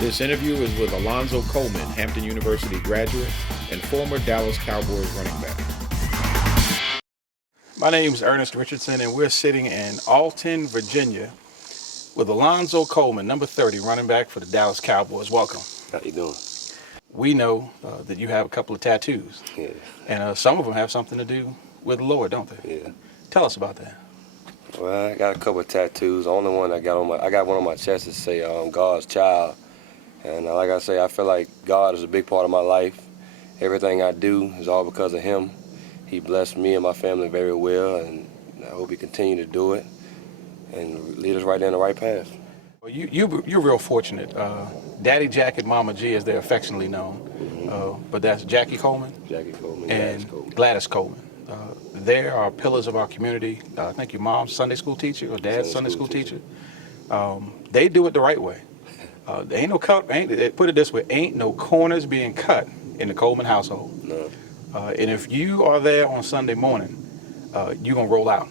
This interview is with Alonzo Coleman, Hampton University graduate and former Dallas Cowboys running back. My name is Ernest Richardson, and we're sitting in Alton, Virginia, with Alonzo Coleman, number 30, running back for the Dallas Cowboys. Welcome. How you doing? We know that you have a couple of tattoos, Yeah. and some of them have something to do with the Lord, don't they? Yeah. Tell us about that. Well, I got a couple of tattoos. The only one I got one on my chest that say God's child. And like I say, I feel like God is a big part of my life. Everything I do is all because of Him. He blessed me and my family very well, and I hope He continue to do it and lead us right down the right path. Well, you're real fortunate. Daddy Jack and Mama G, as they're affectionately known, but that's Jackie Coleman. Jackie Coleman and Gladys Coleman. They are pillars of our community. I think your mom's Sunday school teacher or dad's Sunday school teacher. They do it the right way. There ain't no cut. Put it this way: ain't no corners being cut in the Coleman household. No. And if you are there on Sunday morning, you're gonna roll out.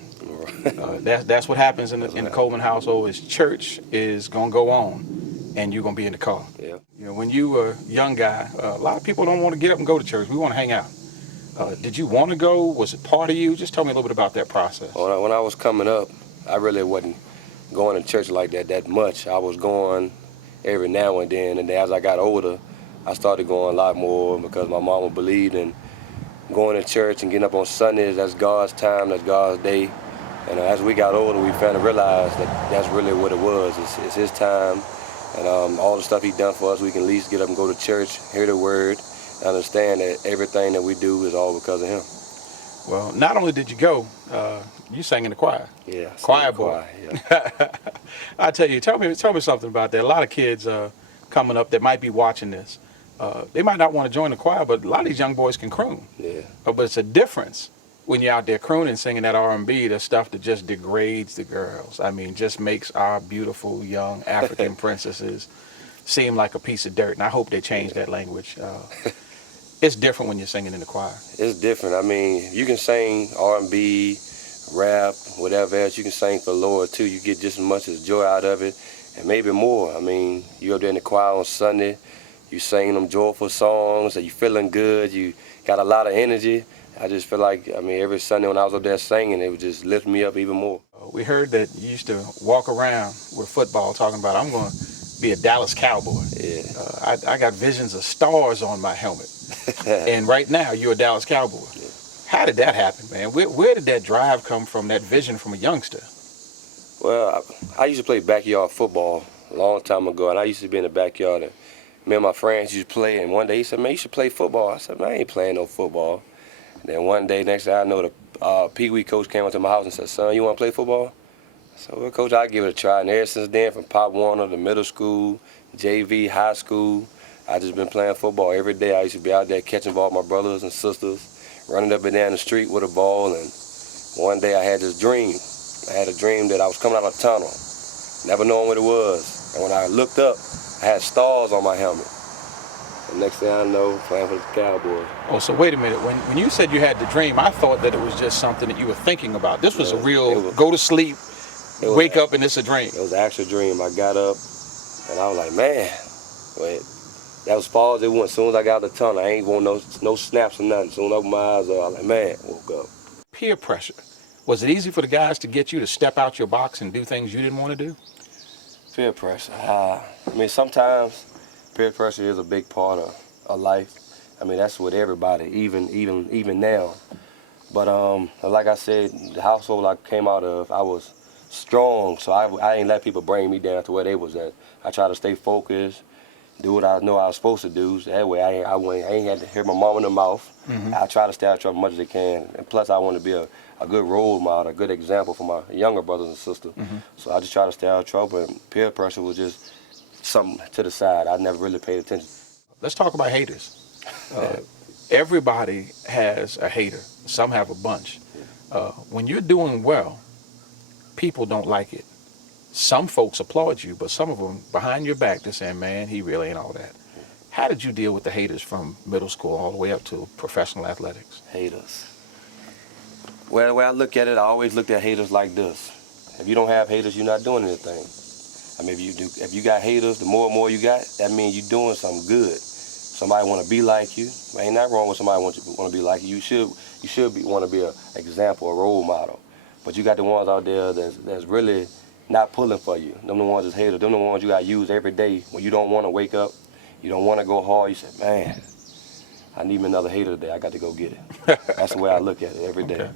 That's what happens in the Coleman household. Is church is gonna go on, and you're gonna be in the car. Yeah. You know, when you were a young guy, a lot of people don't want to get up and go to church. We want to hang out. Did you want to go? Was it part of you? Just tell me a little bit about that process. When I was coming up, I really wasn't going to church like that much. I was going every now and then, and as I got older, I started going a lot more because my mama believed in going to church and getting up on Sundays. That's God's time, that's God's day. And as we got older, we finally realized that that's really what it was. It's His time, and all the stuff He done for us, we can at least get up and go to church, hear the word, and understand that everything that we do is all because of Him. Well, not only did you go, you sang in the choir. Yeah, choir boy. Yeah. I tell you, tell me something about that. A lot of kids coming up that might be watching this, they might not want to join the choir, but a lot of these young boys can croon. Yeah. But it's a difference when you're out there crooning, singing that R&B, the stuff that just degrades the girls. I mean, just makes our beautiful young African princesses seem like a piece of dirt. And I hope they change that language. It's different when you're singing in the choir. It's different. I mean, you can sing R&B, rap, whatever else. You can sing for the Lord too. You get just as much as joy out of it, and maybe more. I mean, you up there in the choir on Sunday, you sing them joyful songs, and you feeling good. You got a lot of energy. I just feel like, I mean, every Sunday when I was up there singing, it would just lift me up even more. We heard that you used to walk around with football talking about, I'm going to be a Dallas Cowboy. Yeah. I got visions of stars on my helmet. And right now, you're a Dallas Cowboy. Yeah. How did that happen, man? Where did that drive come from, that vision from a youngster? Well, I used to play backyard football a long time ago, and I used to be in the backyard, and me and my friends used to play, and one day he said, man, you should play football. I said, man, I ain't playing no football. And then one day, next thing I know, the Pee Wee coach came up to my house and said, son, you want to play football? I said, well, coach, I'll give it a try. And ever since then, from Pop Warner to middle school, JV, high school, I just been playing football every day. I used to be out there catching ball with my brothers and sisters, running up and down the street with a ball. And one day I had this dream. I had a dream that I was coming out of a tunnel, never knowing what it was. And when I looked up, I had stars on my helmet. And next thing I know, playing for the Cowboys. Oh, so wait a minute. When you said you had the dream, I thought that it was just something that you were thinking about. This was a real go to sleep, wake up, and it's a dream. It was an actual dream. I got up, and I was like, man, wait. That was as far as it went. As soon as I got out of the tunnel, I ain't want no snaps or nothing. As soon as I opened my eyes, I was like, man, woke up. Peer pressure. Was it easy for the guys to get you to step out your box and do things you didn't want to do? Peer pressure. I mean, sometimes peer pressure is a big part of life. I mean, that's with everybody, even now. But like I said, the household I came out of, I was strong, so I ain't let people bring me down to where they was at. I try to stay focused, do what I know I was supposed to do. So that way I ain't had to hear my mom in the mouth. Mm-hmm. I try to stay out of trouble as much as I can. And plus, I want to be a good role model, a good example for my younger brothers and sisters. Mm-hmm. So I just try to stay out of trouble. And peer pressure was just something to the side. I never really paid attention. Let's talk about haters. Everybody has a hater. Some have a bunch. When you're doing well, people don't like it. Some folks applaud you, but some of them behind your back, they're saying, man, he really ain't all that. How did you deal with the haters from middle school all the way up to professional athletics? Haters. Well, the way I look at it, I always looked at haters like this. If you don't have haters, you're not doing anything. I I mean, if you got haters, the more and more you got, that means you're doing something good. Somebody want to be like you. Ain't nothing wrong with somebody want to be like you. You should want to be an example, a role model. But you got the ones out there that's really not pulling for you. Them the ones that's haters. Them the ones you got to use every day when you don't want to wake up. You don't want to go hard. You say, man, I need me another hater today. I got to go get it. That's the way I look at it every day. Okay.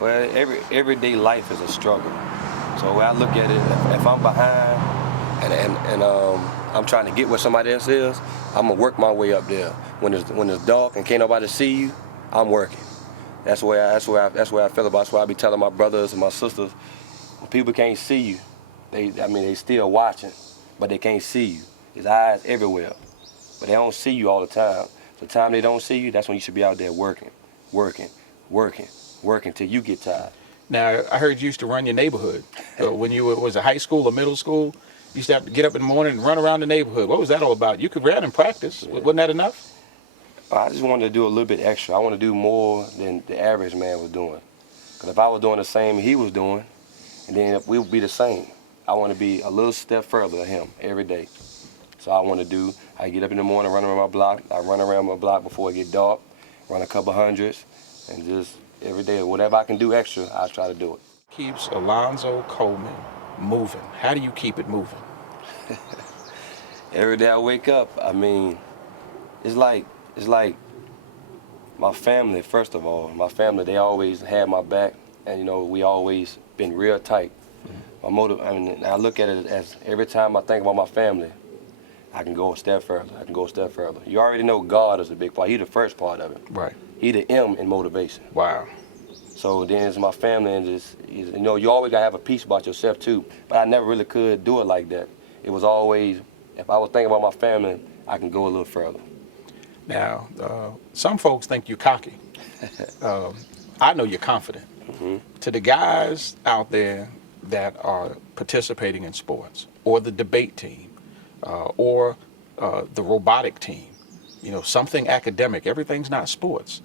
Well, everyday life is a struggle. So when I look at it, if I'm behind and I'm trying to get where somebody else is, I'm gonna work my way up there. When it's dark and can't nobody see you, I'm working. That's where I feel about it. That's why I be telling my brothers and my sisters, when people can't see you, they still watching, but they can't see you. There's eyes everywhere, but they don't see you all the time. So the time they don't see you, that's when you should be out there working till you get tired. Now, I heard you used to run your neighborhood. When you was a high school or middle school, you used to have to get up in the morning and run around the neighborhood. What was that all about? You could run in practice. Yeah. Wasn't that enough? I just wanted to do a little bit extra. I want to do more than the average man was doing. Because if I was doing the same he was doing, and then we would be the same. I want to be a little step further than him every day. So I get up in the morning, run around my block. I run around my block before it get dark, run a couple hundreds, and just every day, whatever I can do extra, I try to do it. Keeps Alonzo Coleman moving. How do you keep it moving? Every day I wake up, I mean, it's like my family, first of all. My family, they always had my back, and we always been real tight. Mm-hmm. I look at it as every time I think about my family, I can go a step further. You already know God is a big part. He's the first part of it. Right. He the M in motivation. Wow. So then it's my family, and you always gotta have a piece about yourself too. But I never really could do it like that. It was always, if I was thinking about my family, I can go a little further. Now, some folks think you're cocky. I know you're confident. Mm-hmm. To the guys out there that are participating in sports, or the debate team, or the robotic team, something academic, everything's not sports.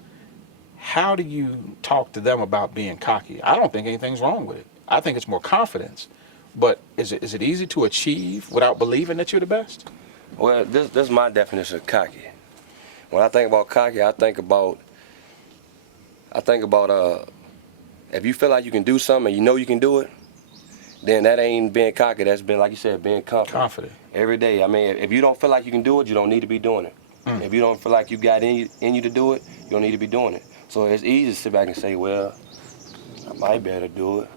How do you talk to them about being cocky? I don't think anything's wrong with it. I think it's more confidence. But is it easy to achieve without believing that you're the best? Well, this is my definition of cocky. When I think about cocky, I think about if you feel like you can do something and you know you can do it, then that ain't being cocky. That's been, like you said, being confident. Every day. I mean, if you don't feel like you can do it, you don't need to be doing it. If you don't feel like you got in you to do it, you don't need to be doing it. So it's easy to sit back and say, well, I might be able to do it.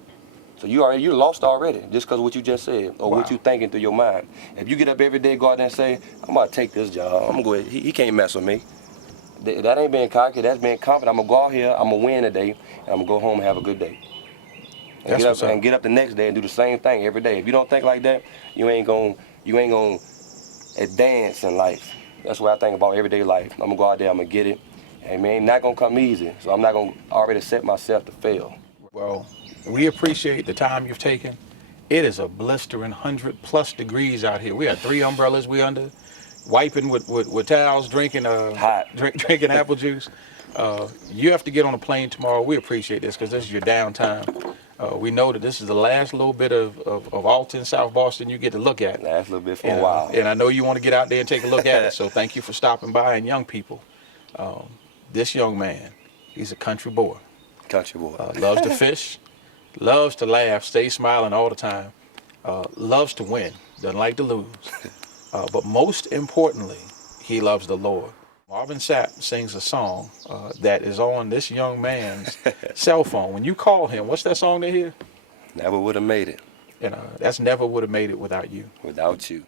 So you lost already just because of what you just said or what you thinking through your mind. If you get up every day, go out there and say, I'm about to take this job. I'm going to go ahead. He can't mess with me. That ain't being cocky. That's being confident. I'm going to go out here. I'm going to win today. And I'm going to go home and have a good day. And get up the next day and do the same thing every day. If you don't think like that, you ain't going to advance in life. That's what I think about everyday life. I'm going to go out there. I'm going to get it. And man, not going to come easy. So I'm not going to already set myself to fail. Well, we appreciate the time you've taken. It is a blistering 100+ degrees out here. We had 3 umbrellas we under, wiping with towels, drinking drinking apple juice. You have to get on a plane tomorrow. We appreciate this because this is your downtime. We know that this is the last little bit of Alton, South Boston you get to look at. Last little bit for a while. And I know you want to get out there and take a look at it. So thank you for stopping by. And young people, this young man, he's a country boy. Country boy. Loves to fish, loves to laugh, stays smiling all the time, loves to win, doesn't like to lose. But most importantly, he loves the Lord. Marvin Sapp sings a song that is on this young man's cell phone. When you call him, what's that song they hear? Never would have made it. And that's Never Would Have Made It Without You. Without you.